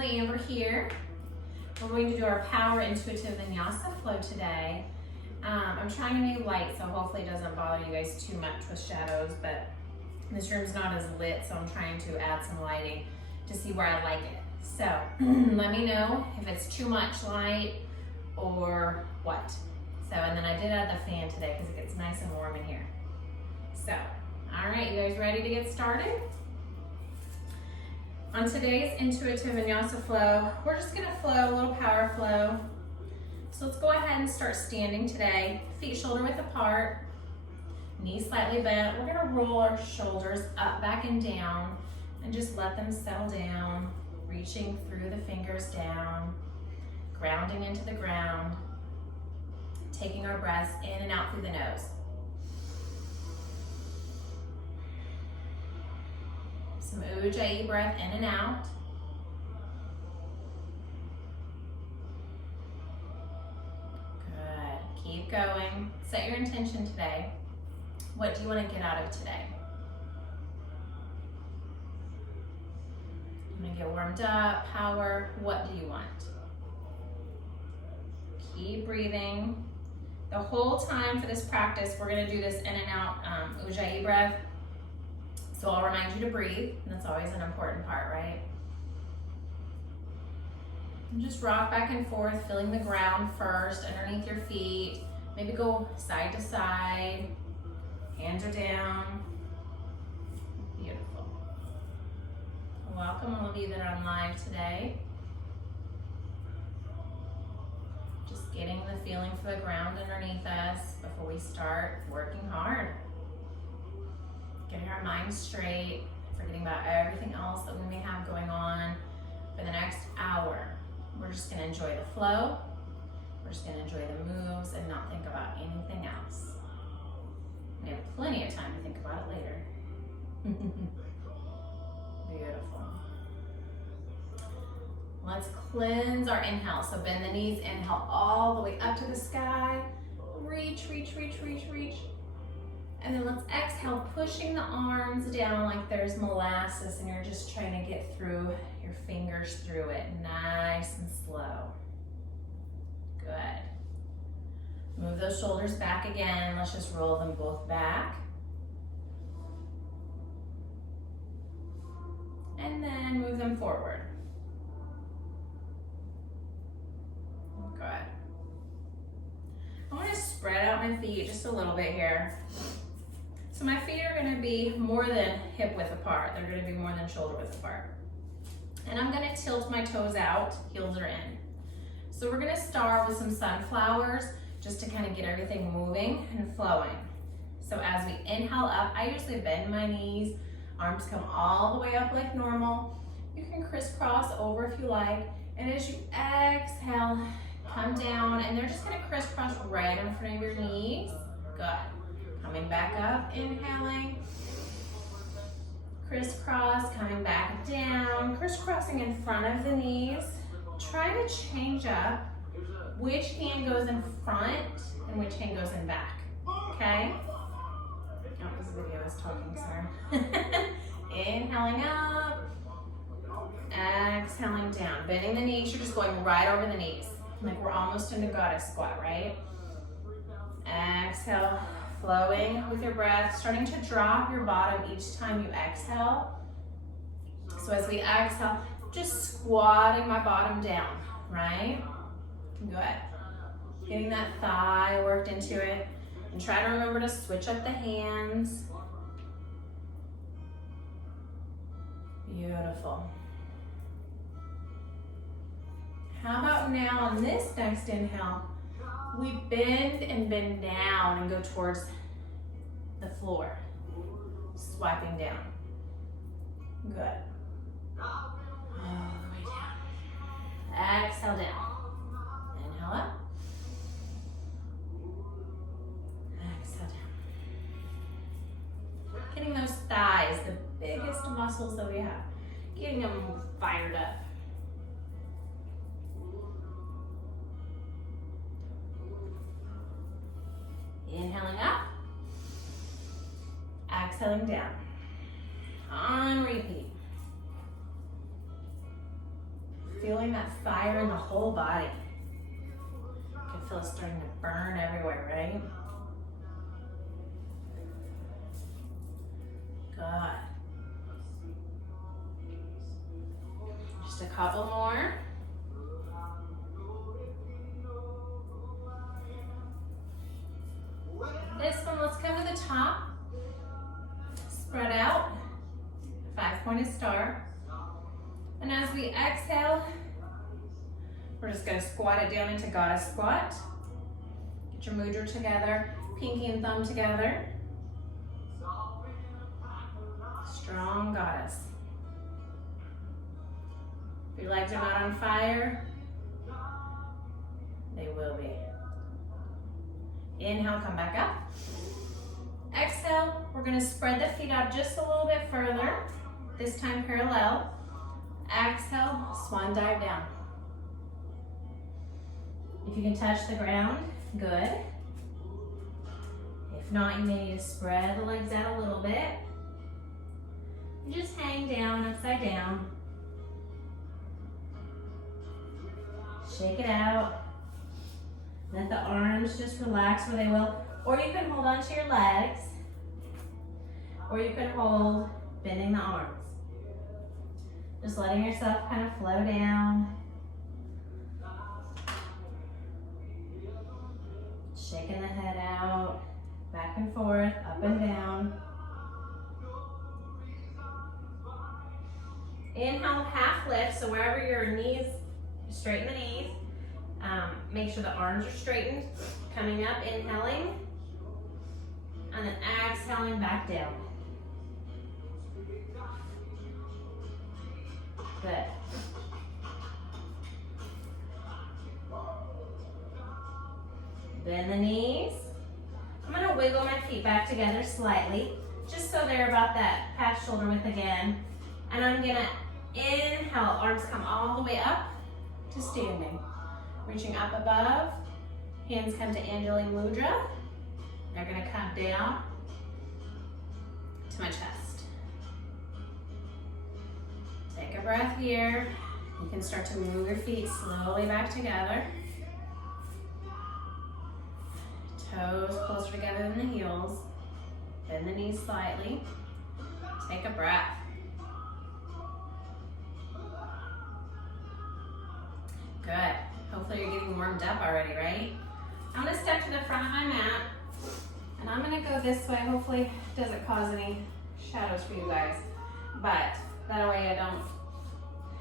Kimberly Amber here. We're going to do our Power Intuitive Vinyasa flow today. I'm trying a new light, so hopefully it doesn't bother you guys too much with shadows, but this room's not as lit, so I'm trying to add some lighting to see where I like it. So let me know if it's too much light or what. So, and then I did add the fan today because it gets nice and warm in here. So, all right, you guys ready to get started? On today's Intuitive Vinyasa flow, we're just gonna flow, a little power flow. So let's go ahead and start standing today. Feet shoulder width apart, knees slightly bent. We're gonna roll our shoulders up, back, and down, and just let them settle down, reaching through the fingers down, grounding into the ground, taking our breaths in and out through the nose. Some Ujjayi breath in and out. Good. Keep going. Set your intention today. What do you want to get out of today? You want to get warmed up, power. What do you want? Keep breathing. The whole time for this practice, we're going to do this in and out Ujjayi breath. So I'll remind you to breathe, and that's always an important part, right? And just rock back and forth, feeling the ground first, underneath your feet. Maybe go side to side, hands are down. Beautiful. Welcome all of you that are on live today. Just getting the feeling for the ground underneath us before we start working hard. Getting our minds straight, forgetting about everything else that we may have going on for the next hour. We're just gonna enjoy the flow. We're just gonna enjoy the moves and not think about anything else. We have plenty of time to think about it later. Beautiful. Let's cleanse our inhale. So bend the knees, inhale all the way up to the sky. Reach, reach, reach, reach, reach. And then let's exhale, pushing the arms down like there's molasses and you're just trying to get through your fingers through it, nice and slow. Good. Move those shoulders back again. Let's just roll them both back. And then move them forward. Good. I want to spread out my feet just a little bit here. So my feet are going to be more than hip width apart. They're going to be more than shoulder width apart. And I'm going to tilt my toes out, heels are in. So we're going to start with some sunflowers just to kind of get everything moving and flowing. So as we inhale up, I usually bend my knees, arms come all the way up like normal. You can crisscross over if you like. And as you exhale, come down, and they're just going to crisscross right in front of your knees. Good. Coming back up, inhaling, crisscross, coming back down, crisscrossing in front of the knees. Try to change up which hand goes in front and which hand goes in back, okay? Oh, this video is talking, sorry. Inhaling up, exhaling down. Bending the knees, you're just going right over the knees. Like we're almost in a goddess squat, right? Exhale. Flowing with your breath, starting to drop your bottom each time you exhale. So as we exhale, just squatting my bottom down, right? Good. Getting that thigh worked into it. And try to remember to switch up the hands. Beautiful. How about now on this next inhale, we bend and bend down and go towards the floor, swiping down. Good. All the way down. Exhale down. Inhale up. Exhale down. Getting those thighs, the biggest muscles that we have, getting them fired up. Inhaling up, exhaling down. On repeat. Feeling that fire in the whole body. You can feel it starting to burn everywhere, right? Good. Just a couple more. This one, let's come to the top. Spread out. 5-pointed star. And as we exhale, we're just gonna squat it down into goddess squat. Get your mudra together, pinky and thumb together. Strong goddess. If your legs are not on fire, they will be. Inhale, come back up. Exhale, we're gonna spread the feet out just a little bit further, this time parallel. Exhale, swan dive down. If you can touch the ground, good. If not, you may need to spread the legs out a little bit. And just hang down, upside down. Shake it out. Let the arms just relax where they will. Or you can hold onto your legs. Or you can hold bending the arms. Just letting yourself kind of flow down. Shaking the head out, back and forth, up and down. Inhale, half lift, so wherever your knees, straighten the knees. Make sure the arms are straightened. Coming up, inhaling, and then exhaling back down. Good. Bend the knees. I'm gonna wiggle my feet back together slightly, just so they're about that past shoulder width again. And I'm gonna inhale, arms come all the way up to standing. Reaching up above, hands come to Anjali Mudra. They're gonna come down to my chest. Take a breath here. You can start to move your feet slowly back together. Toes closer together than the heels. Bend the knees slightly. Take a breath. Good. Hopefully you're getting warmed up already, right? I'm gonna step to the front of my mat, and I'm gonna go this way. Hopefully it doesn't cause any shadows for you guys, but that way I don't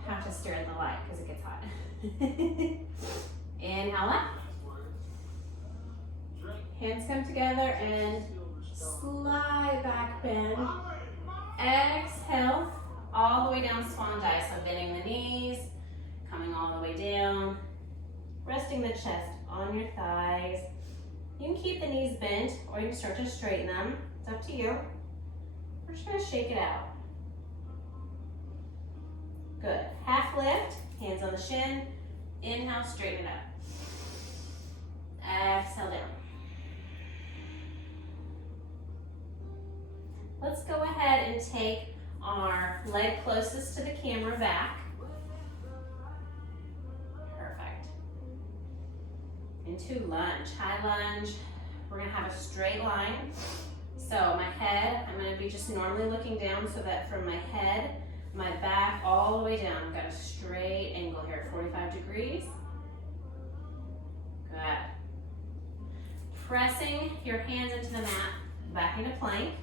have to stare at the light because it gets hot. Inhale up. Hands come together and slide back, bend. Exhale, all the way down, swan dive. So bending the knees, coming all the way down, resting the chest on your thighs. You can keep the knees bent or you can start to straighten them. It's up to you. We're just gonna shake it out. Good. Half lift, hands on the shin. Inhale, straighten it up. Exhale down. Let's go ahead and take our leg closest to the camera back. Perfect. Into lunge, high lunge. We're gonna have a straight line. So my head, I'm gonna be just normally looking down so that from my head, my back all the way down. I've got a straight angle here, 45 degrees. Good. Pressing your hands into the mat, back into plank.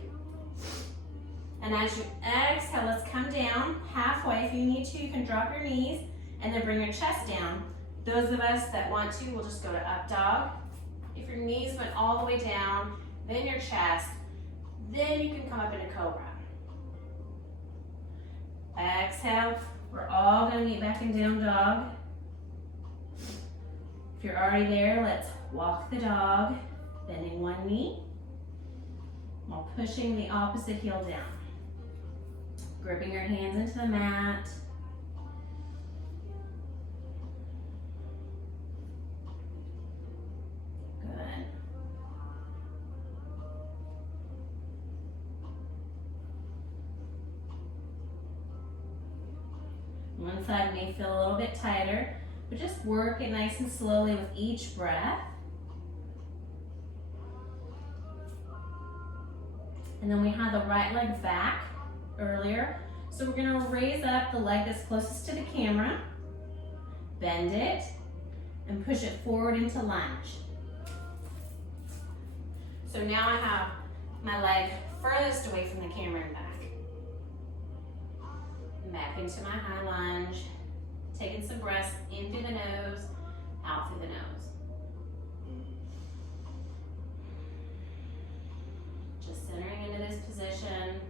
And as you exhale, let's come down halfway. If you need to, you can drop your knees and then bring your chest down. Those of us that want to, will just go to up dog. If your knees went all the way down, then your chest, then you can come up into cobra. Exhale, we're all gonna meet back in down dog. If you're already there, let's walk the dog, bending one knee, while pushing the opposite heel down. Gripping your hands into the mat. Good. One side may feel a little bit tighter, but just work it nice and slowly with each breath. And then we had the right leg back earlier. So we're gonna raise up the leg that's closest to the camera, bend it, and push it forward into lunge. So now I have my leg furthest away from the camera and back. Back into my high lunge, taking some breaths in through the nose, out through the nose. Just centering into this position.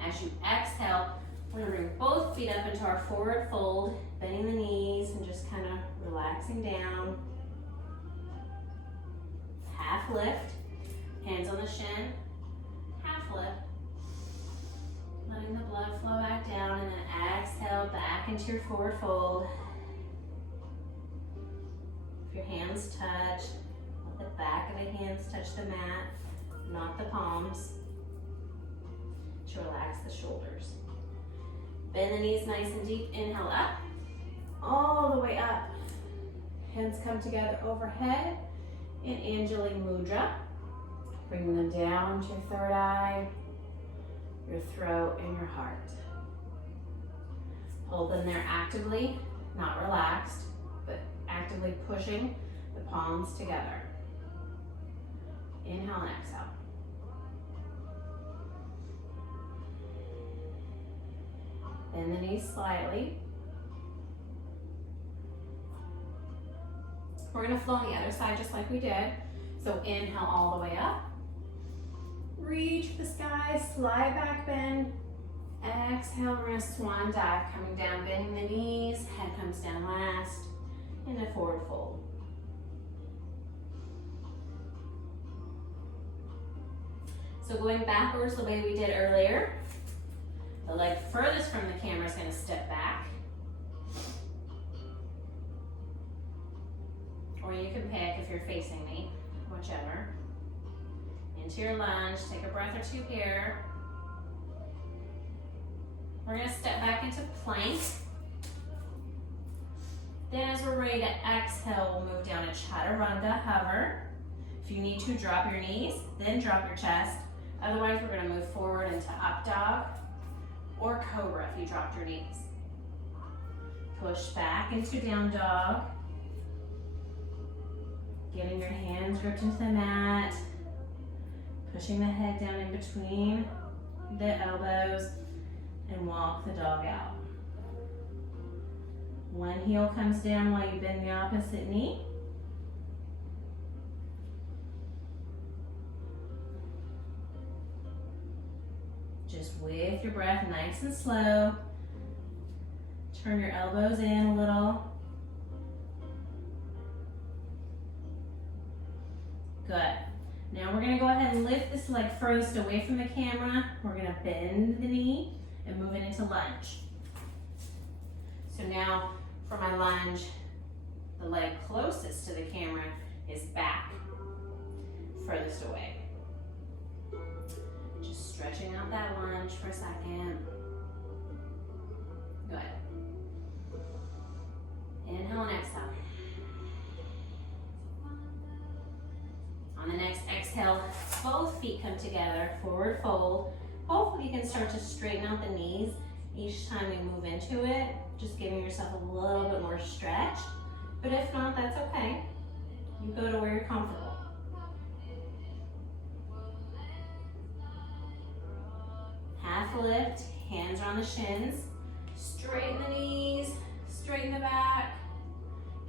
As you exhale, we're gonna bring both feet up into our forward fold, bending the knees and just kind of relaxing down. Half lift, hands on the shin, half lift. Letting the blood flow back down, and then exhale back into your forward fold. If your hands touch, let the back of the hands touch the mat, not the palms, to relax the shoulders. Bend the knees nice and deep. Inhale up, all the way up. Hands come together overhead in Anjali Mudra. Bring them down to your third eye, your throat, and your heart. Hold them there actively, not relaxed, but actively pushing the palms together. Inhale and exhale. Bend the knees slightly. We're gonna flow on the other side just like we did. So inhale all the way up. Reach for the sky, slide back, bend. Exhale, we're gonna swan dive, coming down, bending the knees, head comes down last, into forward fold. So going backwards the way we did earlier, the leg furthest from the camera is gonna step back. Or you can pick if you're facing me, whichever. Into your lunge, take a breath or two here. We're gonna step back into plank. Then as we're ready to exhale, we'll move down to Chaturanga, hover. If you need to, drop your knees, then drop your chest. Otherwise, we're gonna move forward into up dog or cobra if you dropped your knees. Push back into down dog. Getting your hands gripped into the mat. Pushing the head down in between the elbows and walk the dog out. One heel comes down while you bend the opposite knee. Just with your breath, nice and slow. Turn your elbows in a little. Good. Now we're gonna go ahead and lift this leg furthest away from the camera. We're gonna bend the knee and move it into lunge. So now for my lunge, the leg closest to the camera is back, furthest away. Just stretching out that lunge for a second. Good. Inhale and exhale. On the next exhale, both feet come together, forward fold. Hopefully you can start to straighten out the knees each time you move into it, just giving yourself a little bit more stretch. But if not, that's okay. You go to where you're comfortable. Half lift, hands are on the shins. Straighten the knees, straighten the back.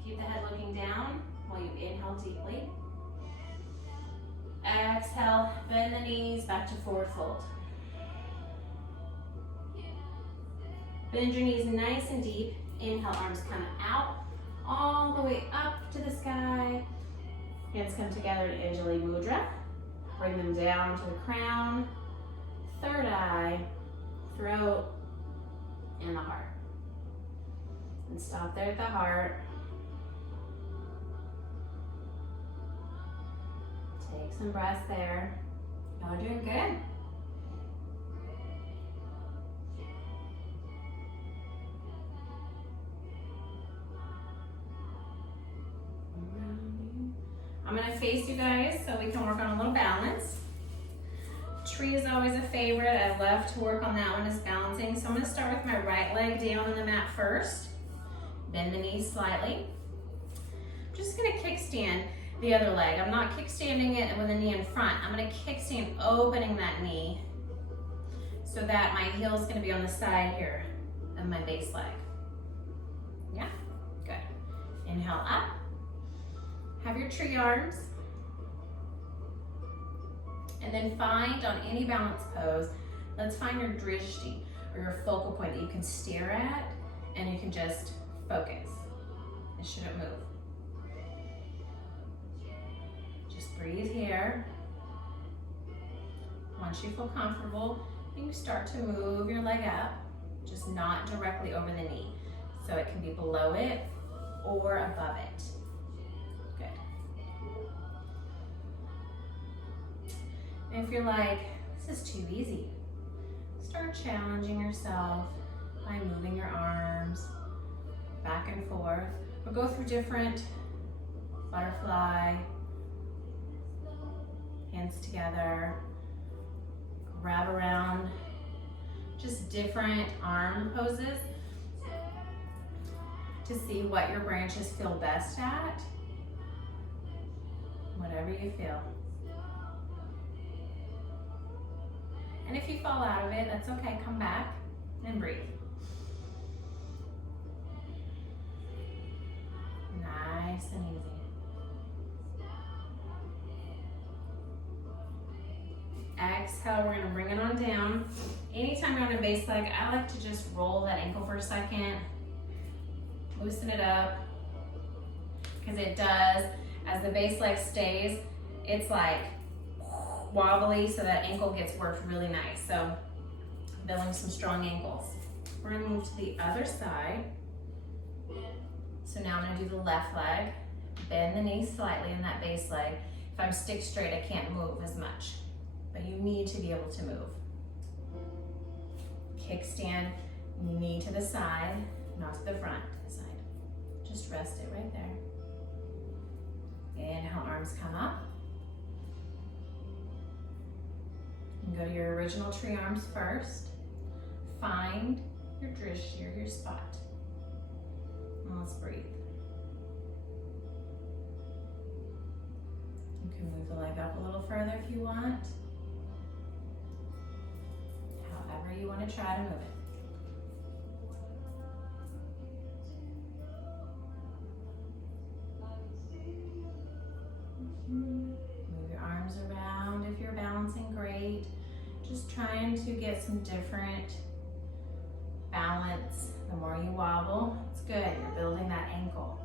Keep the head looking down while you inhale deeply. Exhale, bend the knees back to forward fold. Bend your knees nice and deep. Inhale, arms come out, all the way up to the sky. Hands come together in Anjali Mudra. Bring them down to the crown, third eye, throat, and the heart. And stop there at the heart. Take some breaths there. Y'all are doing good. gonna face you guys so we can work on a little balance. Tree is always a favorite. I love to work on that one as balancing. So I'm gonna start with my right leg down on the mat first. Bend the knees slightly. I'm just gonna kickstand the other leg. I'm not kickstanding it with the knee in front. I'm gonna kickstand opening that knee so that my heel is gonna be on the side here of my base leg. Yeah, good. Inhale up. Have your tree arms. And then find on any balance pose, let's find your drishti or your focal point that you can stare at and you can just focus. It shouldn't move. Just breathe here. Once you feel comfortable, you can start to move your leg up, just not directly over the knee. So it can be below it or above it. Good. And if you're like, this is too easy, start challenging yourself by moving your arms back and forth, or go through different butterfly, hands together, wrap around, just different arm poses to see what your branches feel best at, whatever you feel. And if you fall out of it, that's okay, come back and breathe. Nice and easy. Exhale, we're gonna bring it on down. Anytime you're on a base leg, I like to just roll that ankle for a second, loosen it up, because it does, as the base leg stays, it's like wobbly, so that ankle gets worked really nice. So building some strong ankles. We're gonna move to the other side. So now I'm gonna do the left leg, bend the knee slightly in that base leg. If I'm stick straight, I can't move as much, but you need to be able to move. Kickstand, knee to the side, not to the front, to the side. Just rest it right there. Inhale, arms come up. And go to your original tree arms first. Find your drishti or your spot. And let's breathe. You can move the leg up a little further if you want. However you want to try to move it. Move your arms around if you're balancing, great. Just trying to get some different balance. The more you wobble, it's good. You're building that ankle.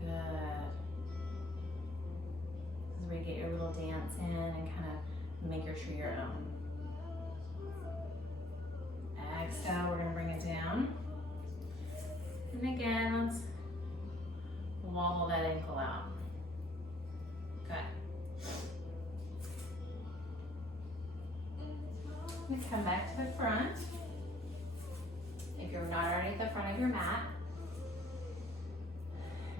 Good. This is where you get your little dance in and kind of make your tree your own. Exhale, we're going to bring it down. And again, let's wobble that ankle out. Good. I'm going to come back to the front. If you're not already at the front of your mat,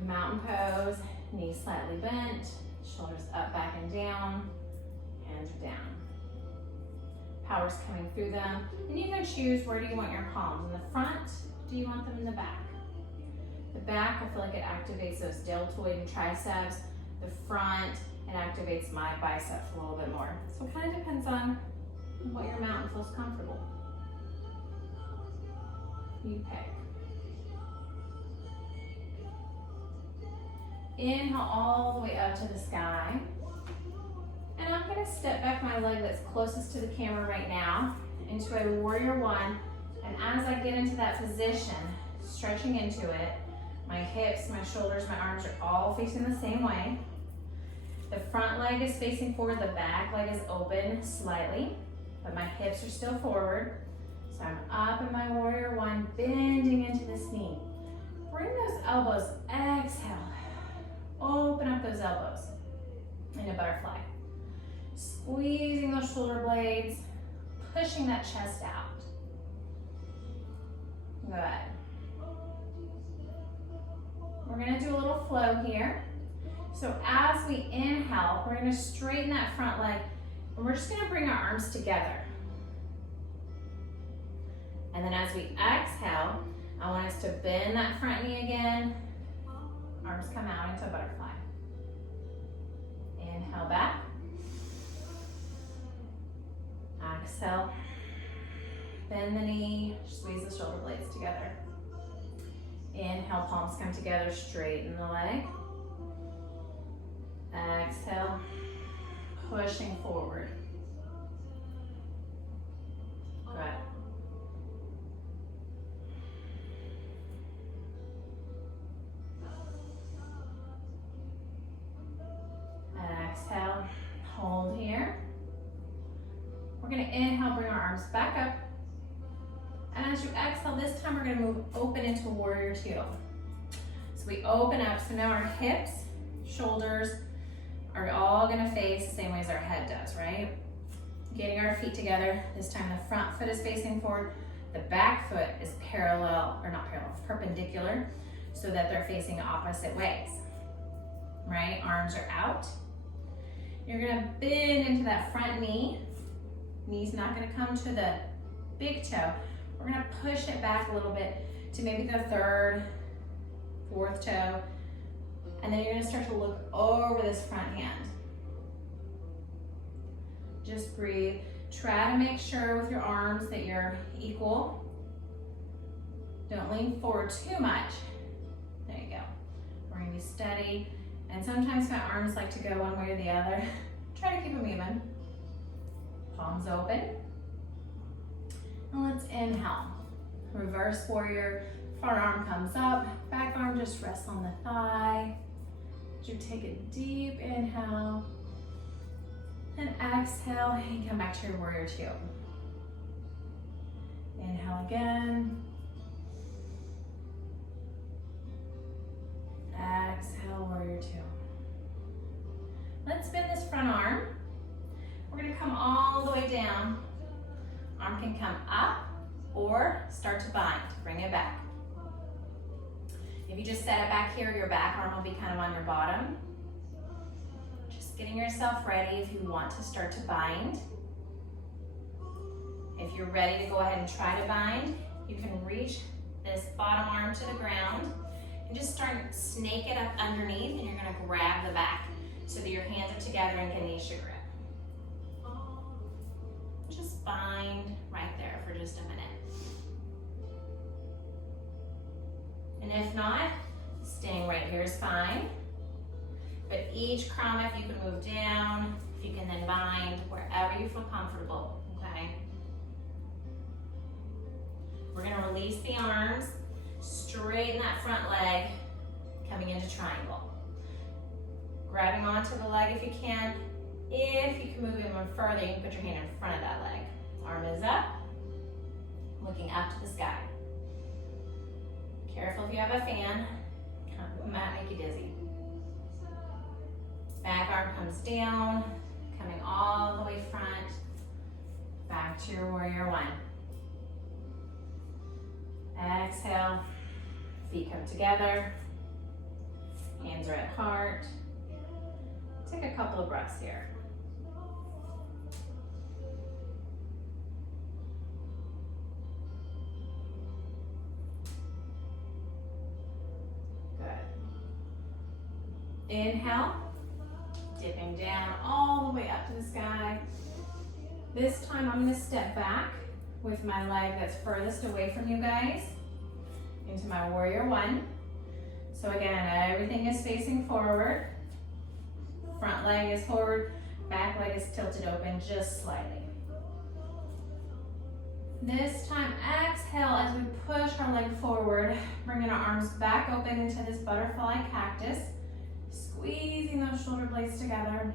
mountain pose, knees slightly bent, shoulders up, back, and down, hands are down. Power's coming through them. And you can choose, where do you want your palms? In the front? Do you want them in the back? The back, I feel like it activates those deltoid and triceps. The front, it activates my biceps a little bit more. So it kind of depends on what your mountain feels comfortable. You pick. Inhale all the way up to the sky. And I'm going to step back my leg that's closest to the camera right now into a warrior one. And as I get into that position, stretching into it, my hips, my shoulders, my arms are all facing the same way. The front leg is facing forward, the back leg is open slightly, but my hips are still forward. So I'm up in my warrior one, bending into this knee. Bring those elbows, exhale. Open up those elbows in a butterfly. Squeezing those shoulder blades, pushing that chest out. Good. We're gonna do a little flow here. So as we inhale, we're gonna straighten that front leg, and we're just gonna bring our arms together. And then as we exhale, I want us to bend that front knee again. Arms come out into a butterfly. Inhale back. Exhale. Bend the knee, squeeze the shoulder blades together. Inhale, palms come together, straighten the leg. Exhale, pushing forward. Good. Exhale, hold here. We're gonna inhale, bring our arms back up. And as you exhale, this time we're gonna move open into warrior two. So we open up, so now our hips, shoulders are all gonna face the same way as our head does, right? Getting our feet together. This time the front foot is facing forward, the back foot is parallel, or not parallel, perpendicular, so that they're facing opposite ways, right? Arms are out. You're gonna bend into that front knee. Knee's not gonna come to the big toe. We're gonna push it back a little bit to maybe the third, fourth toe. And then you're gonna start to look over this front hand. Just breathe. Try to make sure with your arms that you're equal. Don't lean forward too much. There you go. We're gonna be steady. And sometimes my arms like to go one way or the other. Try to keep them even. Palms open. And let's inhale. Reverse warrior. Front arm comes up. Back arm just rests on the thigh. You take a deep inhale. And exhale and come back to your warrior two. Inhale again. Exhale, warrior two. Let's bend this front arm. We're gonna come all the way down. Arm can come up or start to bind. Bring it back. If you just set it back here, your back arm will be kind of on your bottom. Just getting yourself ready if you want to start to bind. If you're ready to go ahead and try to bind, you can reach this bottom arm to the ground and just start snake it up underneath, and you're gonna grab the back so that your hands are together in Ganesha grip. Just bind right there for just a minute. And if not, staying right here is fine. But each crumb, if you can move down, if you can then bind wherever you feel comfortable, okay? We're gonna release the arms, straighten that front leg, coming into triangle. Grabbing onto the leg if you can. If you can move even further, you can put your hand in front of that leg. Arm is up, looking up to the sky. Careful if you have a fan, it might make you dizzy. Back arm comes down, coming all the way front, back to your warrior one. Exhale, feet come together, hands are at heart. Take a couple of breaths here. Inhale, dipping down all the way up to the sky. This time I'm going to step back with my leg that's furthest away from you guys into my warrior one. So again, everything is facing forward. Front leg is forward, back leg is tilted open just slightly. This time, exhale as we push our leg forward, bringing our arms back open into this butterfly cactus. Squeezing those shoulder blades together.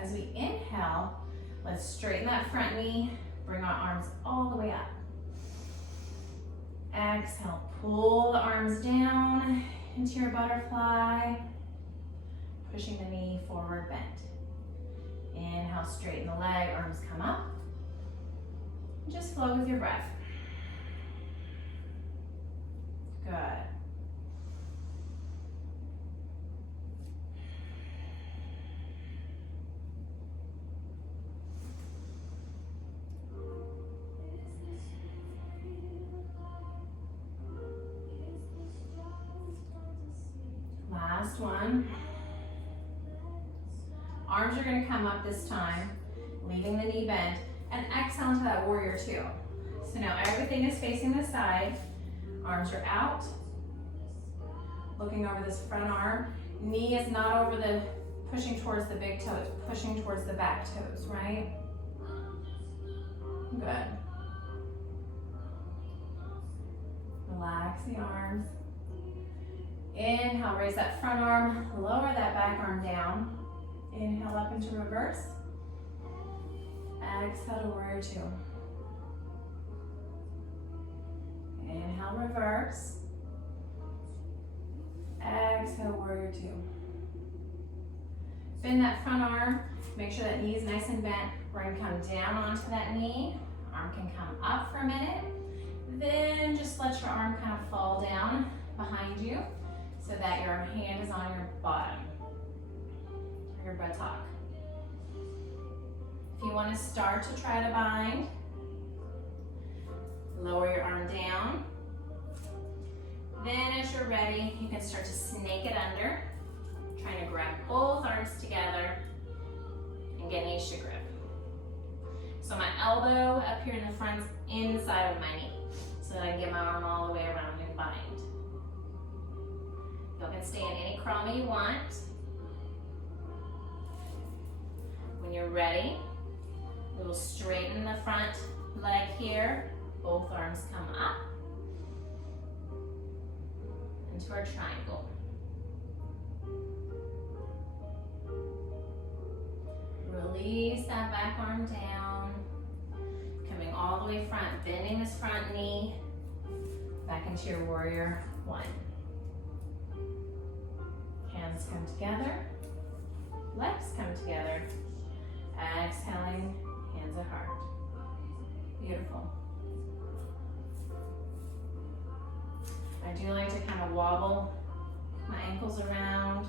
As we inhale, let's straighten that front knee, bring our arms all the way up. Exhale, pull the arms down into your butterfly, pushing the knee forward, bent. Inhale, straighten the leg, arms come up. Just flow with your breath. Good. Last one. Arms are going to come up this time, leaving the knee bent, and exhale into that warrior two. So now everything is facing the side. Arms are out. Looking over this front arm. Knee is not over the, pushing towards the big toe, it's pushing towards the back toes, right? Good. Relax the arms. Inhale, raise that front arm, lower that back arm down. Inhale up into reverse. Exhale to warrior two. Inhale, reverse. Exhale, warrior two. Bend that front arm. Make sure that knee is nice and bent. We're going to come down onto that knee. Arm can come up for a minute. Then just let your arm kind of fall down behind you so that your hand is on your bottom, or your buttock. If you want to start to try to bind, lower your arm down. Then as you're ready, you can start to snake it under, trying to grab both arms together and get knee to grip. So my elbow up here in the front is inside of my knee, so that I can get my arm all the way around and bind. You can stay in any crawler you want. When you're ready, we will straighten the front leg here. Both arms come up into our triangle. Release that back arm down. Coming all the way front, bending this front knee. Back into your warrior one. Hands come together. Legs come together. Exhaling, hands at heart. Beautiful. I do like to kind of wobble my ankles around,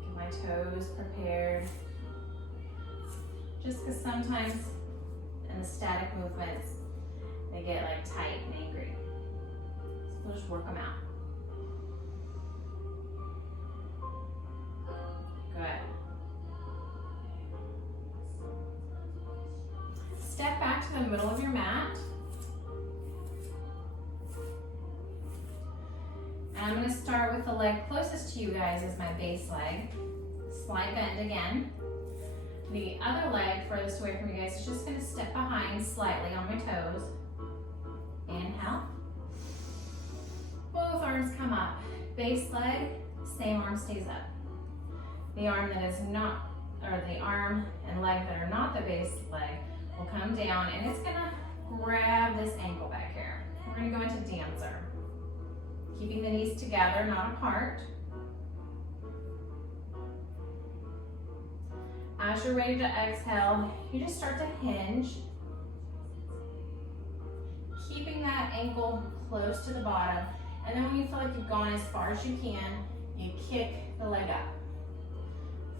get my toes prepared. Just because sometimes in the static movements, they get like tight and angry. So we'll just work them out. Good. Step back to the middle of your mat. And I'm going to start with the leg closest to you guys as my base leg. Slight bend again. The other leg furthest away from you guys is just going to step behind slightly on my toes. Inhale. Both arms come up. Base leg, same arm stays up. The arm that is not, or the arm and leg that are not the base leg will come down, and it's gonna grab this ankle back here. We're gonna go into dancer. Keeping the knees together, not apart. As you're ready to exhale, you just start to hinge. Keeping that ankle close to the bottom, and then when you feel like you've gone as far as you can, you kick the leg up.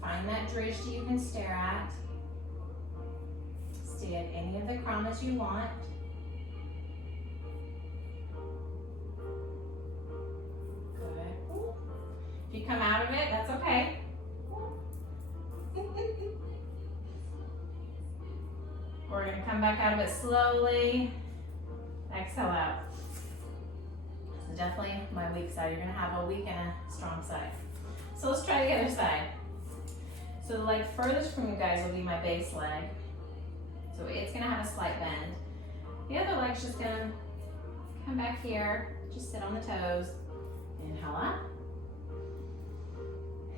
Find that bridge that you can stare at. Stay at any of the krandas you want. Good. If you come out of it, that's okay. We're going to come back out of it slowly. Exhale out. So definitely my weak side. You're going to have a weak and a strong side. So let's try the other side. So the leg furthest from you guys will be my base leg. So it's gonna have a slight bend. The other leg's just gonna come back here, just sit on the toes. Inhale up.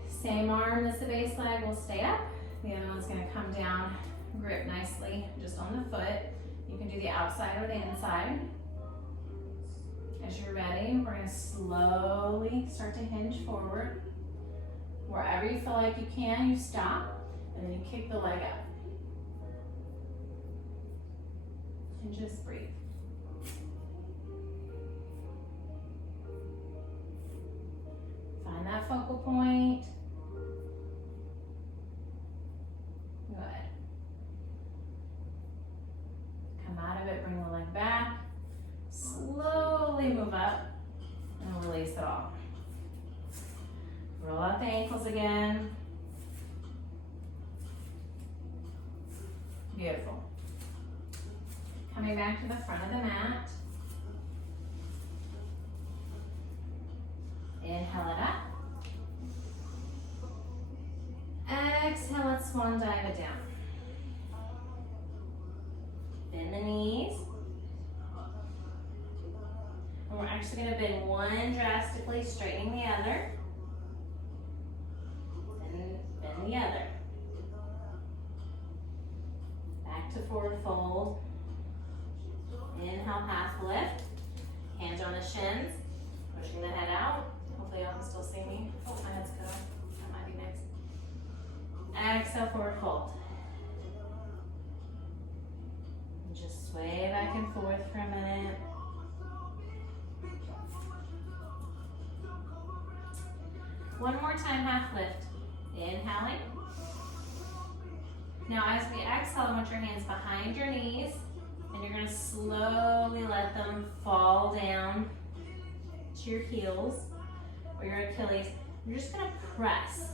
Same arm that's the base leg will stay up. The other one's gonna come down, grip nicely just on the foot. You can do the outside or the inside. As you're ready, we're gonna slowly start to hinge forward. Wherever you feel like you can, you stop, and then you kick the leg up. And just breathe. Find that focal point. Good. Come out of it, bring the leg back. Slowly move up and release it all. Roll out the ankles again. Beautiful. Coming back to the front of the mat. Inhale it up. Exhale, let's swan dive it down. Bend the knees. And we're actually going to bend one drastically, straightening the other. And bend the other. Back to forward fold. Inhale, half lift. Hands on the shins. Pushing the head out. Hopefully y'all can still see me. Oh, my head's cut off. That might be next. Exhale, forward fold. And just sway back and forth for a minute. One more time, half lift. Inhaling. Now as we exhale, I want your hands behind your knees, and you're going to slowly let them fall down to your heels or your Achilles. You're just going to press.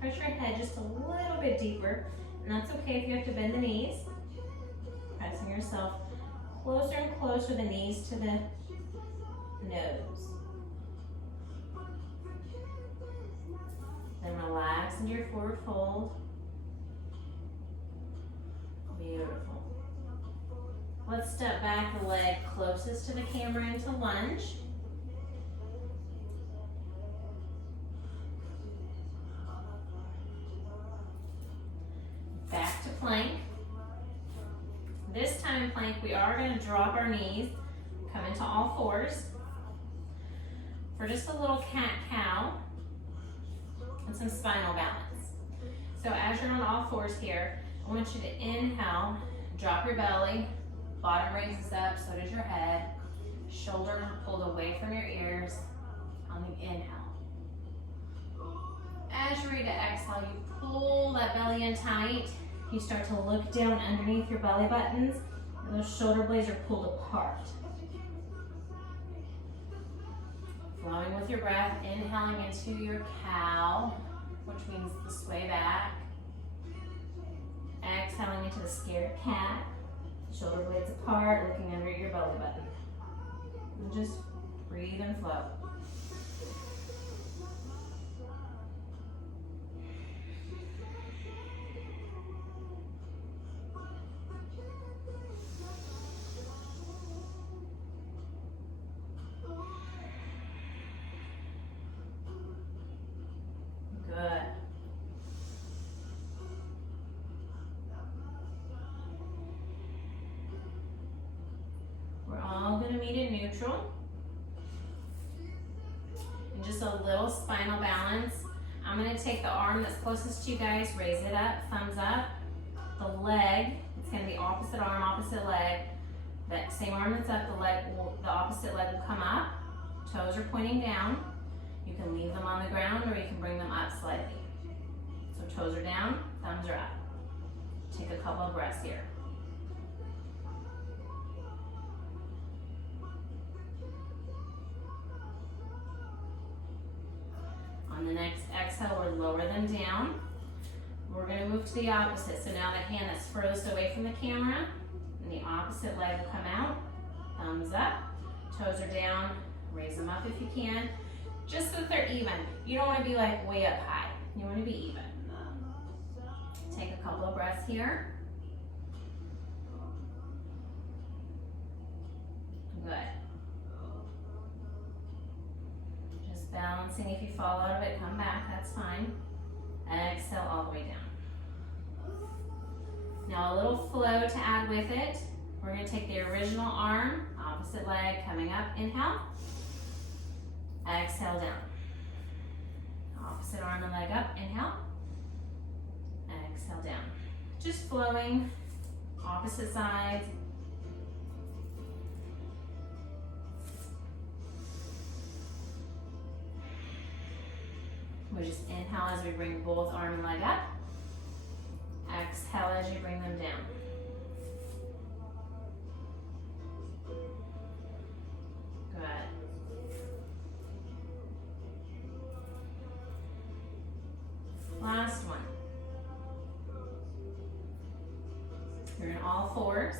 Press your head just a little bit deeper, and that's okay if you have to bend the knees. Pressing yourself closer and closer, the knees to the nose. Then relax into your forward fold. Beautiful. Let's step back the leg closest to the camera into lunge. Back to plank. This time in plank, we are going to drop our knees, come into all fours for just a little cat-cow and some spinal balance. So as you're on all fours here, I want you to inhale, drop your belly, bottom raises up, so does your head, shoulders are pulled away from your ears on the inhale. As you're ready to exhale, you pull that belly in tight. You start to look down underneath your belly buttons, and those shoulder blades are pulled apart. Flowing with your breath, inhaling into your cow, which means the sway back. Exhaling into the scared cat, shoulder blades apart, looking under your belly button. And just breathe and flow. Good. We're all going to meet in neutral. And just a little spinal balance. I'm going to take the arm that's closest to you guys, raise it up, thumbs up. The leg, it's going to be opposite arm, opposite leg. That same arm that's up, the opposite leg will come up. Toes are pointing down. You can leave them on the ground or you can bring them up slightly. So toes are down, thumbs are up. Take a couple of breaths here. On the next exhale, we're lower them down. We're going to move to the opposite. So now the hand that's furthest away from the camera, and the opposite leg will come out. Thumbs up, toes are down, raise them up if you can. Just so that they're even. You don't want to be like way up high. You want to be even. Take a couple of breaths here. Good. Just balancing. If you fall out of it, come back. That's fine. Exhale all the way down. Now a little flow to add with it. We're going to take the original arm, opposite leg coming up. Inhale. Exhale down. Opposite arm and leg up. Inhale. Exhale down. Just flowing. Opposite sides. We just inhale as we bring both arm and leg up. Exhale as you bring them down. Good. Last one. You're in all fours.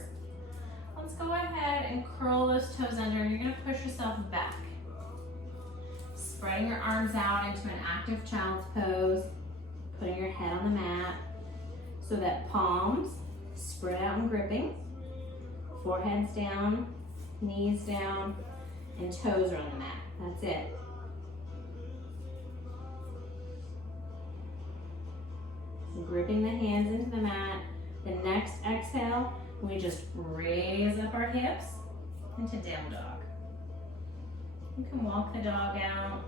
Let's go ahead and curl those toes under, and you're going to push yourself back. Spreading your arms out into an active child's pose, putting your head on the mat so that palms spread out and gripping, forehead's down, knees down, and toes are on the mat. That's it. Gripping the hands into the mat. The next exhale, we just raise up our hips into down dog. You can walk the dog out.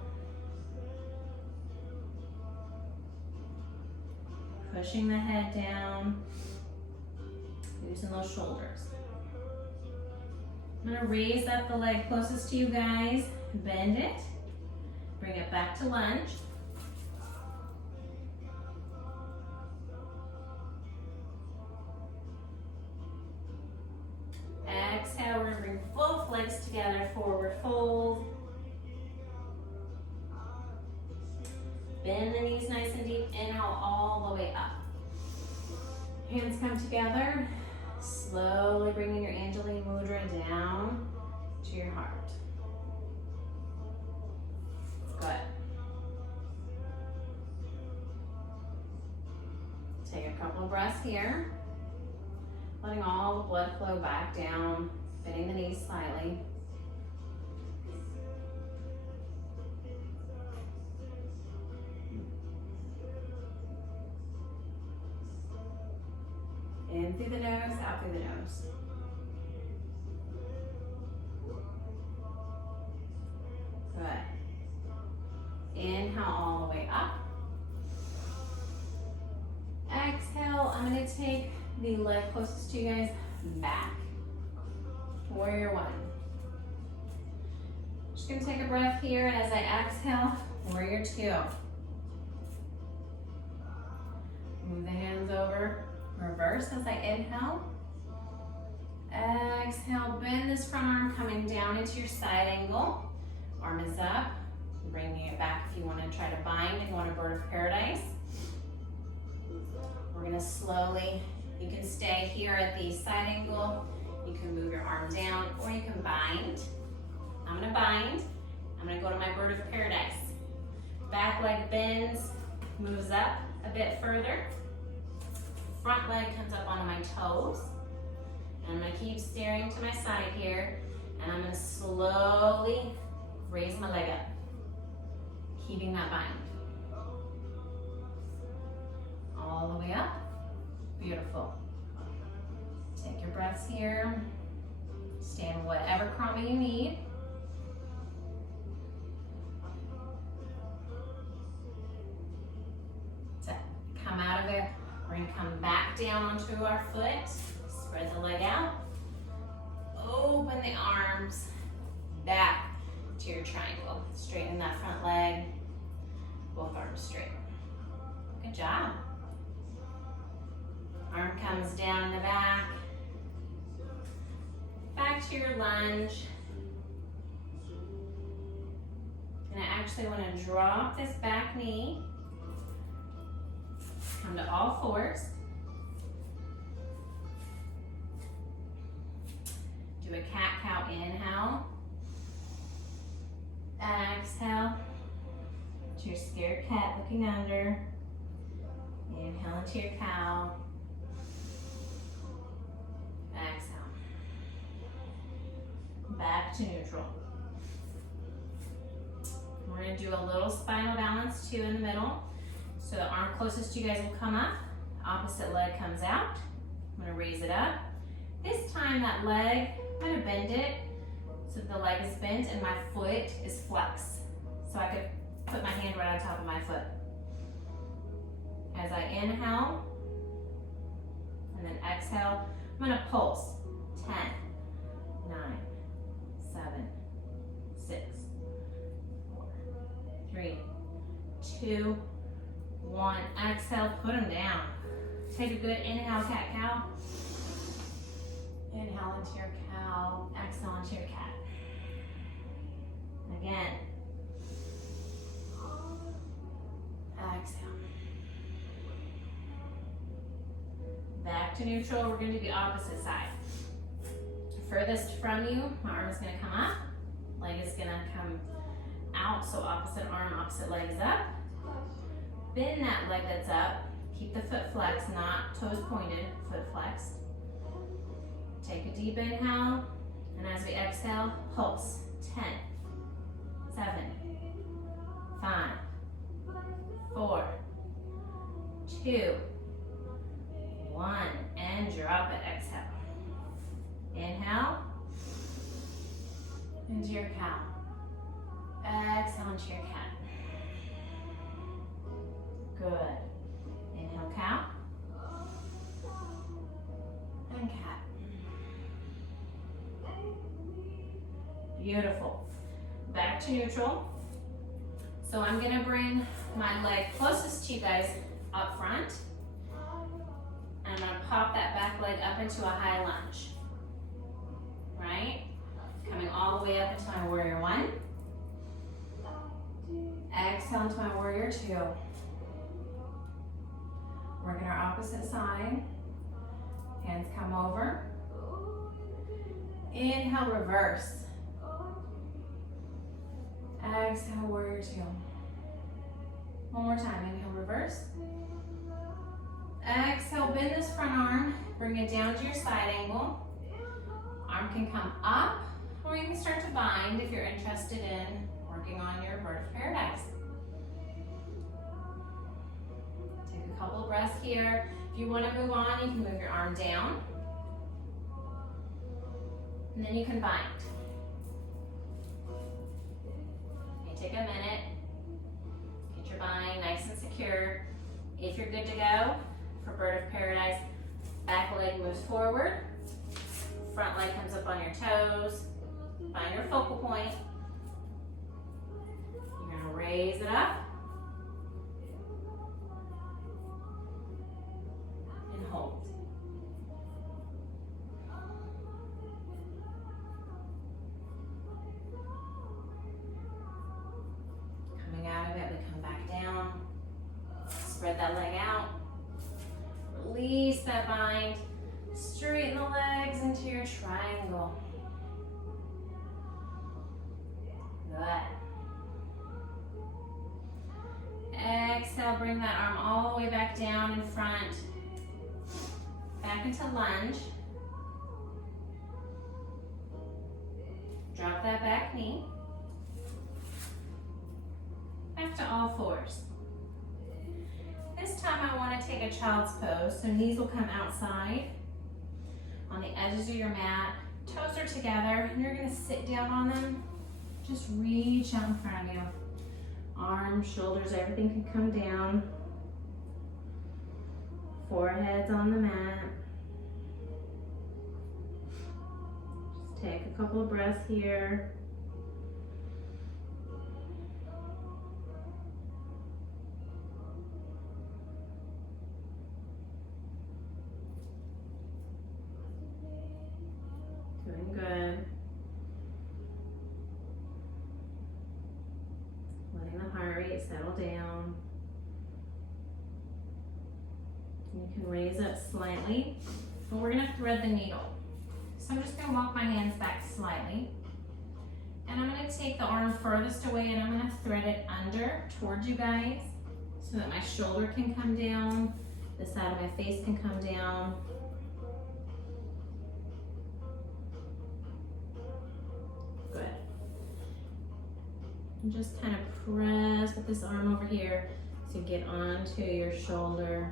Pushing the head down, using those shoulders. I'm gonna raise up the leg closest to you guys, bend it, bring it back to lunge. Exhale, we're gonna bring both legs together, forward fold. Bend the knees nice and deep, inhale all the way up. Hands come together, slowly bringing your Anjali Mudra down to your heart. Good. Take a couple of breaths here, letting all the blood flow back down, bending the knees slightly. In through the nose, out through the nose. Good. Inhale all the way up. Exhale, I'm going to take the leg closest to you guys back. Warrior one. Just going to take a breath here, and as I exhale, warrior two. Move the hands over. Reverse as I inhale. Exhale, bend this front arm coming down into your side angle. Arm is up. Bringing it back if you want to try to bind and you want a bird of paradise. We're going to slowly, you can stay here at the side angle. You can move your arm down or you can bind. I'm going to bind. I'm going to go to my bird of paradise. Back leg bends, moves up a bit further. Front leg comes up onto my toes. And I'm going to keep staring to my side here. And I'm going to slowly raise my leg up. Keeping that bind. All the way up. Beautiful. Take your breaths here. Stay in whatever krama you need. So come out of it. We're going to come back down onto our foot. Spread the leg out. Open the arms back to your triangle. Straighten that front leg. Both arms straight. Good job. Arm comes down in the back. Back to your lunge. And I actually want to drop this back knee. Come to all fours. Do a cat-cow inhale. Exhale. To your scared cat looking under. Inhale into your cow. Exhale. Back to neutral. We're going to do a little spinal balance too in the middle. So the arm closest to you guys will come up. Opposite leg comes out. I'm going to raise it up. This time that leg, I'm going to bend it so the leg is bent and my foot is flexed. So I could put my hand right on top of my foot. As I inhale and then exhale, I'm going to pulse. 10, 9, 7, 6, 4, 3, 2, 2, 1. Exhale, put them down. Take a good inhale, cat-cow. Inhale into your cow. Exhale into your cat. Again. Exhale. Back to neutral. We're going to do the opposite side. Furthest from you, my arm is going to come up. Leg is going to come out. So opposite arm, opposite leg is up. Bend that leg that's up. Keep the foot flexed, not toes pointed, foot flexed. Take a deep inhale, and as we exhale, pulse. 10, 7, 5, 4, 2, 1, and drop it. Exhale. Inhale into your cow. Exhale into your cat. Good. Inhale, cow. And cat. Beautiful. Back to neutral. So I'm gonna bring my leg closest to you guys up front. And I'm gonna pop that back leg up into a high lunge. Right? Coming all the way up into my warrior 1. Exhale into my warrior 2. Working our opposite side. Hands come over. Inhale, reverse. Exhale, warrior 2. One more time. Inhale, reverse. Exhale, bend this front arm. Bring it down to your side angle. Arm can come up, or you can start to bind if you're interested in working on your bird of paradise. Take a couple of breaths here. If you want to move on, you can move your arm down. And then you can bind. You take a minute. Get your bind nice and secure. If you're good to go for bird of paradise, back leg moves forward. Front leg comes up on your toes. Find your focal point. You're going to raise it up. And hold. Coming out of it, we come back down. Spread that leg out. Release that bind. Straighten the legs into your triangle. Good. Exhale, bring that arm all the way back down in front. Back into lunge. Drop that back knee. Back to all fours. This time I want to take a child's pose, so knees will come outside on the edges of your mat. Toes are together, and you're going to sit down on them. Just reach out in front of you. Arms, shoulders, everything can come down. Forehead's on the mat. Just take a couple of breaths here. Doing good. Letting the heart rate settle down. You can raise up slightly, and we're going to thread the needle. So I'm just going to walk my hands back slightly, and I'm going to take the arm furthest away, and I'm going to thread it under towards you guys so that my shoulder can come down, the side of my face can come down. Good. And just kind of press with this arm over here to get onto your shoulder.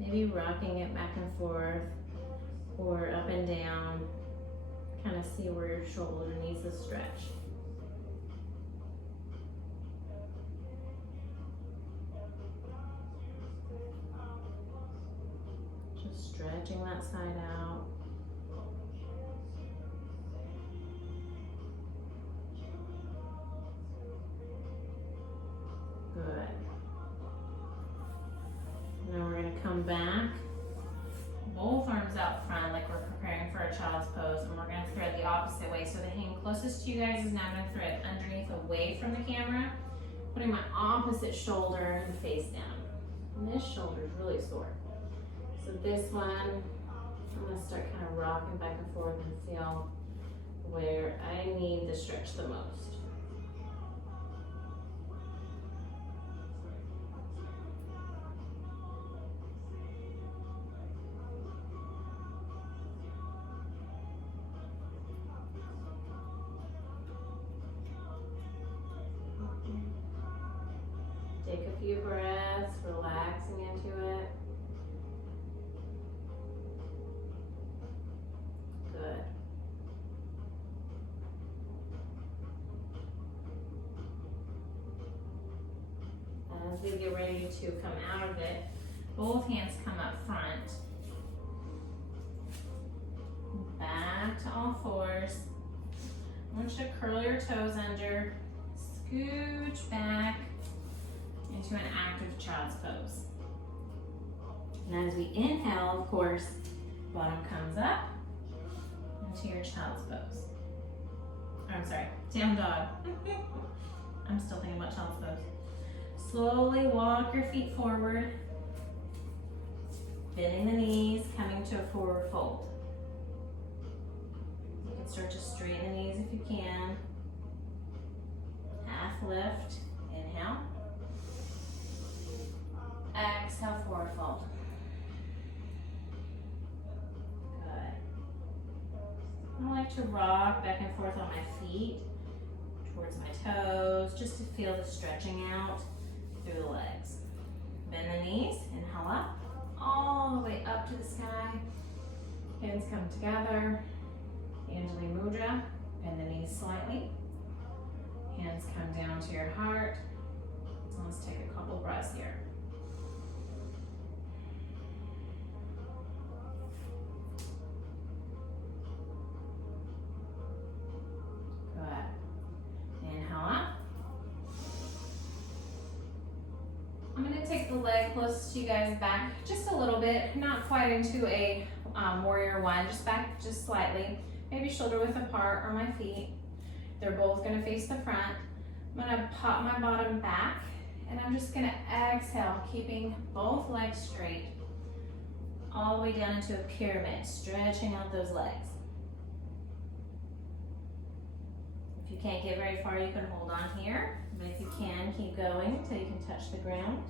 Maybe rocking it back and forth or up and down. Kind of see where your shoulder needs to stretch. Just stretching that side out. closest to you guys is now gonna thread underneath away from the camera, putting my opposite shoulder and face down. And this shoulder is really sore. So this one, I'm gonna start kind of rocking back and forth and feel where I need to stretch the most. Take a few breaths, relaxing into it. Good. As we get ready to come out of it, both hands come up front. Back to all fours. I want you to curl your toes under, scooch back into an active child's pose. And as we inhale, of course, bottom comes up into your child's pose. Or, I'm sorry, down dog. I'm still thinking about child's pose. Slowly walk your feet forward, bending the knees, coming to a forward fold. You can start to straighten the knees if you can. Half lift, inhale. Exhale, forward fold. Good. I like to rock back and forth on my feet, towards my toes, just to feel the stretching out through the legs. Bend the knees, inhale up, all the way up to the sky. Hands come together, Anjali Mudra, bend the knees slightly. Hands come down to your heart. So let's take a couple breaths here. Good. Inhale up. I'm going to take the leg closest to you guys back just a little bit, not quite into a warrior one, just back just slightly, maybe shoulder width apart or my feet. They're both going to face the front. I'm going to pop my bottom back and I'm just going to exhale, keeping both legs straight all the way down into a pyramid, stretching out those legs. If you can't get very far, you can hold on here, but if you can, keep going until you can touch the ground.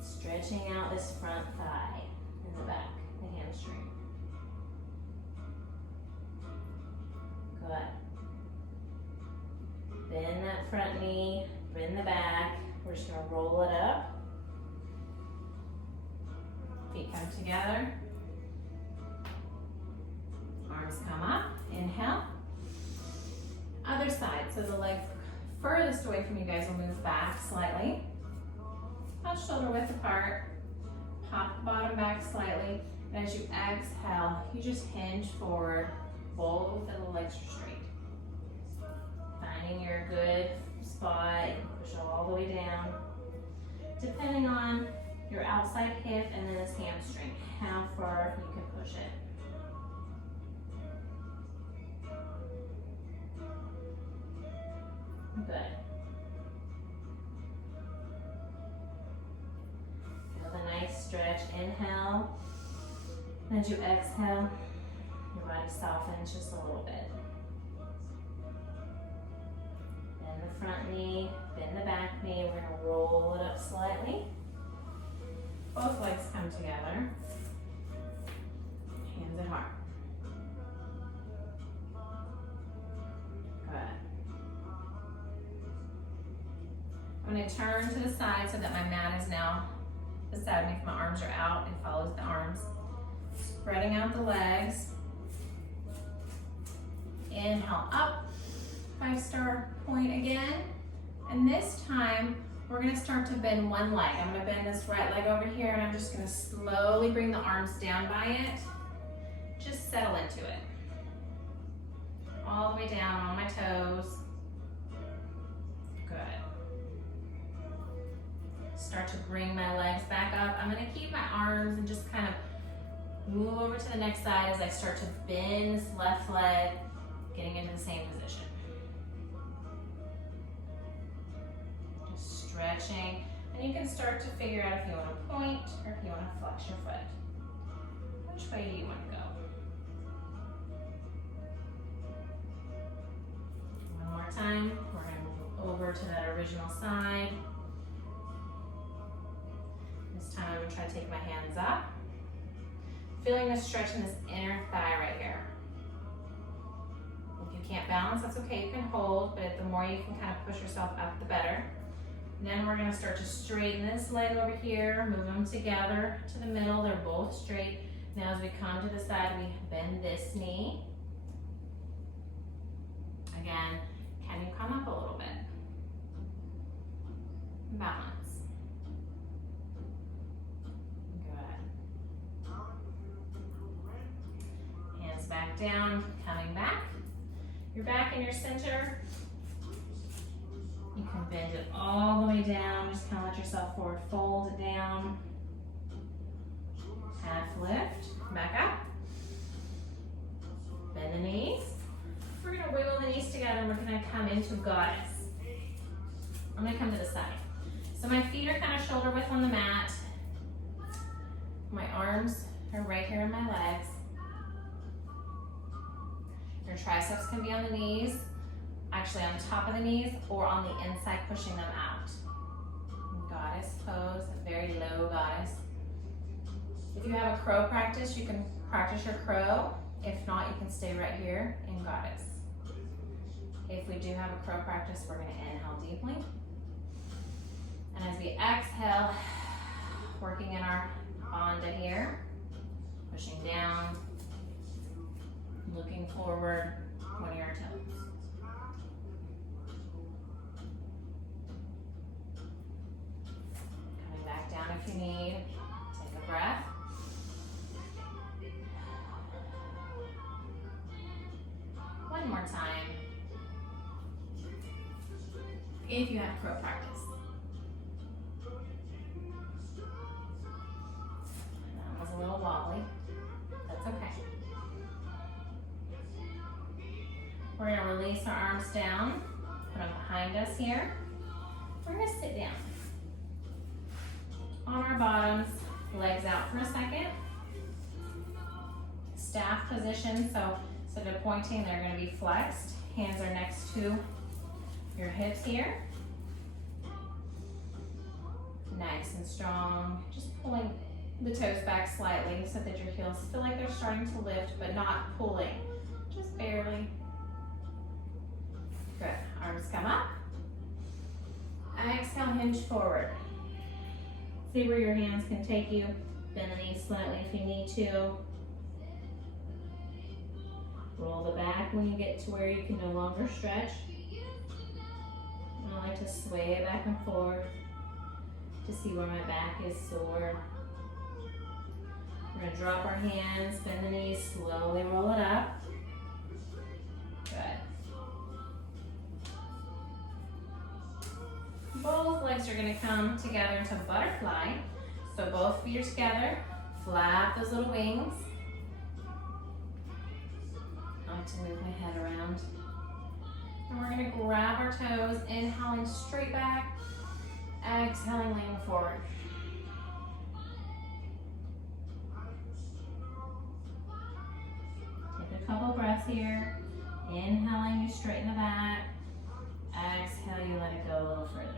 Stretching out this front thigh in the back, the hamstring. Good. Bend that front knee, bend the back. We're just gonna roll it up. Feet come together. Arms come up, inhale. Other side, so the leg furthest away from you guys will move back slightly. About shoulder width apart. Pop the bottom back slightly. And as you exhale, you just hinge forward. Both of the legs are straight. Finding your good spot, push all the way down. Depending on your outside hip and then this hamstring, how far you can push it. Good. Feel the nice stretch. Inhale. As you exhale, your body softens just a little bit. Bend the front knee, bend the back knee. We're going to roll it up slightly. Both legs come together. Hands at heart. Good. I'm going to turn to the side so that my mat is now beside me. If my arms are out, it follows the arms. Spreading out the legs. Inhale up, 5-star point again. And this time, we're gonna start to bend one leg. I'm gonna bend this right leg over here and I'm just gonna slowly bring the arms down by it. Just settle into it. All the way down on my toes. Good. Start to bring my legs back up. I'm gonna keep my arms and just kind of Move over to the next side as I start to bend this left leg, getting into the same position. Just stretching, and you can start to figure out if you want to point or if you want to flex your foot. Which way do you want to go? One more time. We're going to move over to that original side. This time I'm going to try to take my hands up. Feeling the stretch in this inner thigh right here. If you can't balance, that's okay, you can hold, but the more you can kind of push yourself up, the better. And then we're going to start to straighten this leg over here, move them together to the middle, they're both straight. Now as we come to the side, we bend this knee. Again, can you come up a little bit? Balance. Back down, coming back. You're back in your center. You can bend it all the way down. Just kind of let yourself forward fold it down. Half lift, back up. Bend the knees. We're going to wiggle the knees together and we're going to come into goddess. I'm going to come to the side. So my feet are kind of shoulder width on the mat. My arms are right here in my legs. Your triceps can be on the knees, actually on top of the knees, or on the inside, pushing them out. Goddess pose, a very low goddess. If you have a crow practice, you can practice your crow. If not, you can stay right here in goddess. If we do have a crow practice, we're going to inhale deeply. And as we exhale, working in our bandha here, pushing down, looking forward, pointing our toes. Coming back down if you need. Take a breath. One more time. If you have crow practice. That was a little wobbly. That's okay. We're going to release our arms down, put them behind us here. We're going to sit down. On our bottoms, legs out for a second. Staff position, so instead of pointing, they're going to be flexed. Hands are next to your hips here. Nice and strong. Just pulling the toes back slightly so that your heels feel like they're starting to lift, but not pulling, just barely. Good. Arms come up. Exhale, hinge forward. See where your hands can take you. Bend the knees slightly if you need to. Roll the back when you get to where you can no longer stretch. I like to sway it back and forth to see where my back is sore. We're going to drop our hands, bend the knees, slowly roll it up. Good. Both legs are going to come together into butterfly. So both feet are together. Flap those little wings. I like to move my head around. And we're going to grab our toes, inhaling straight back, exhaling, leaning forward. Take a couple breaths here. Inhaling, you straighten the back. Exhale, you let it go a little further.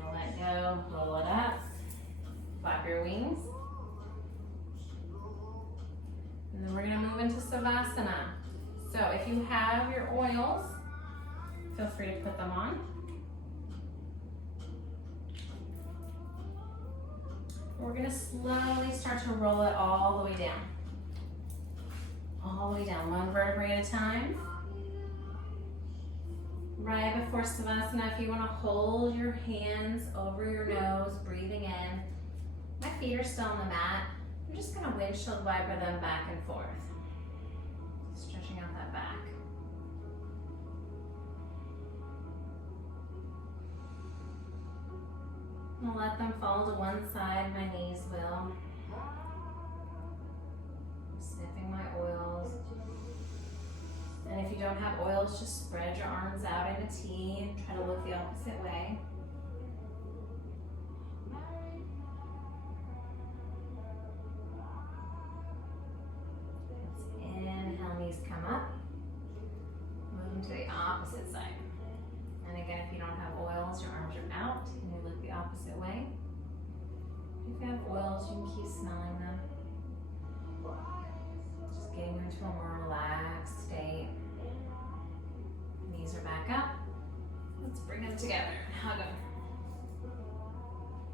You'll let go, roll it up, flap your wings. And then we're going to move into Savasana. So if you have your oils, feel free to put them on. We're going to slowly start to roll it all the way down. All the way down, one vertebrae at a time. Right before Savasana, if you want to hold your hands over your nose, breathing in. My feet are still on the mat. I'm just going to windshield wiper them back and forth. Stretching out that back. I'm gonna let them fall to one side, my knees will. I'm sniffing my oils. And if you don't have oils, just spread your arms out in a T and try to look the opposite way. Let's inhale, knees come up. Moving to the opposite side. And again, if you don't have oils, your arms are out and you look the opposite way. If you have oils, you can keep smelling them. Just getting into a more relaxed state. Knees are back up. Let's bring them together and hug them.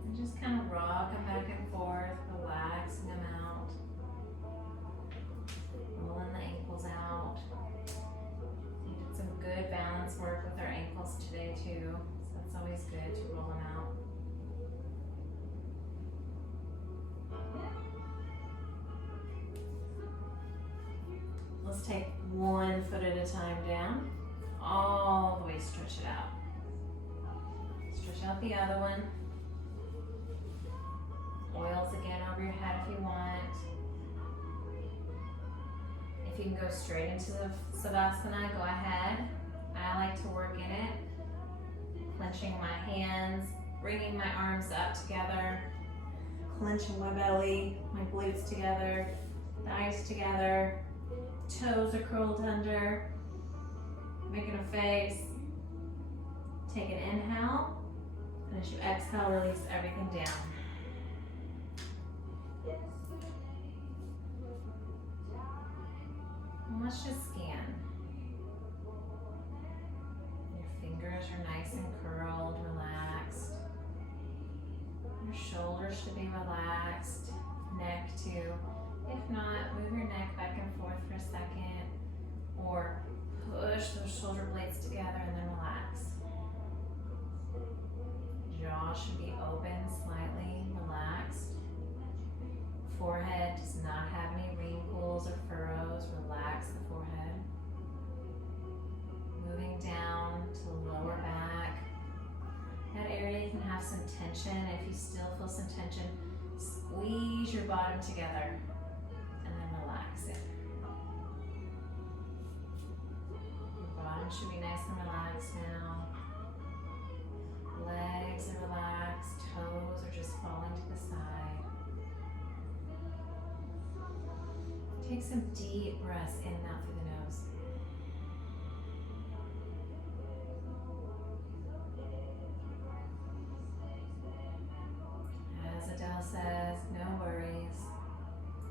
And just kind of rock them back and forth, relaxing them out. Rolling the ankles out. We did some good balance work with our ankles today too, so it's always good to roll them out. Let's take one foot at a time down, all the way stretch it out. Stretch out the other one. Oils again over your head if you want. If you can go straight into the Savasana, go ahead. I like to work in it, clenching my hands, bringing my arms up together, clenching my belly, my glutes together, thighs together, toes are curled under, making a face. Take an inhale, and as you exhale, release everything down. And let's just scan. Your fingers are nice and curled, relaxed. Your shoulders should be relaxed, neck too. If not, move your neck back and forth for a second, or push those shoulder blades together and then relax. Jaw should be open, slightly relaxed. Forehead does not have any wrinkles or furrows. Relax the forehead. Moving down to the lower back. That area can have some tension. If you still feel some tension, squeeze your bottom together and then relax it. Your bottom should be nice and relaxed now. Legs are relaxed, toes are just falling to the side. Take some deep breaths in and out through the nose. As Adele says, no worries.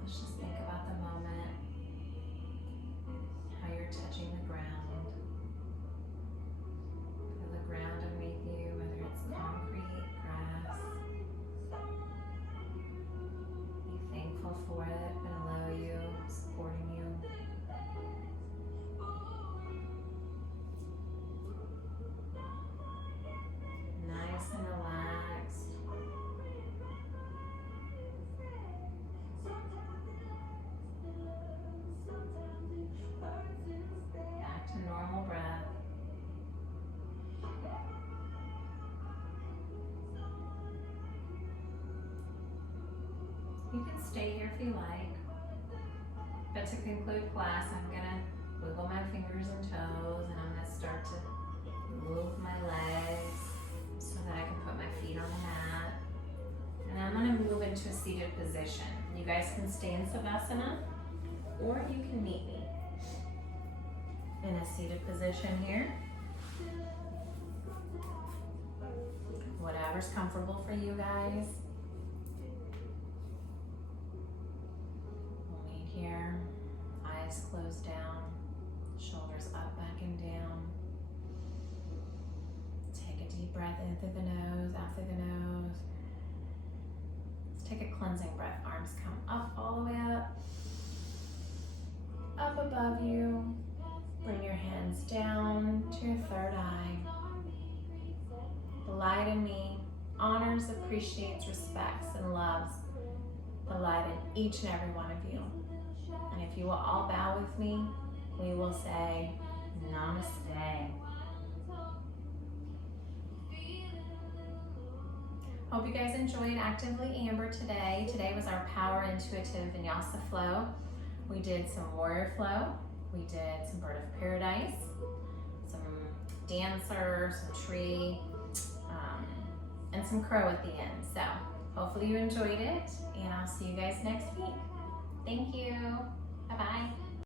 Let's just think about the moment, how you're touching the ground. Feel the ground underneath you, whether it's concrete, grass. Be thankful for it, below you, supporting you. Nice and relaxed. Back to normal breath. You can stay here if you like. But to conclude class, I'm gonna wiggle my fingers and toes, and I'm gonna start to move my legs so that I can put my feet on the mat. And I'm gonna move into a seated position. You guys can stay in Savasana, or you can meet me in a seated position here. Whatever's comfortable for you guys. Here, eyes closed down, shoulders up, back and down. Take a deep breath in through the nose, out through the nose. Let's take a cleansing breath. Arms come up all the way up above you. Bring your hands down to your third eye. The light in me honors, appreciates, respects, and loves the light in each and every one of you. And if you will all bow with me, we will say Namaste. Hope you guys enjoyed Actively Amber today. Today was our Power Intuitive Vinyasa flow. We did some warrior flow. We did some bird of paradise, some dancer, some tree, and some crow at the end. So hopefully you enjoyed it, and I'll see you guys next week. Thank you. Bye-bye.